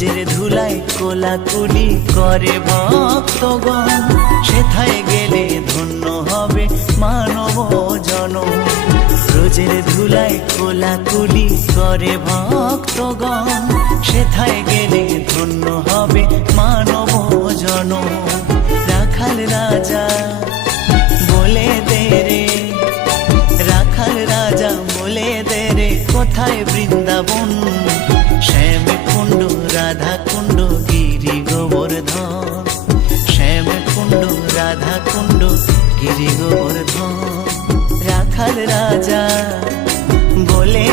ব্রজের ধুলায় কোলাকুলি করে ভক্তগণ, সেথায় গেলে ধন্য হবে মানব জনম। ব্রজের ধুলায় কোলাকুলি করে ভক্তগণ, সেথায় গেলে ধন্য হবে মানব জনম। রাখাল রাজা বলে দে রে, রাখাল রাজা বলে দে রে, কোথায় বৃন্দাবন? শ্যাম কুণ্ড রাধা কুণ্ড গিরি গোবর্ধন, শ্যাম কুণ্ড রাধা কুণ্ড গিরি গোবর্ধন। রাখাল রাজা বলে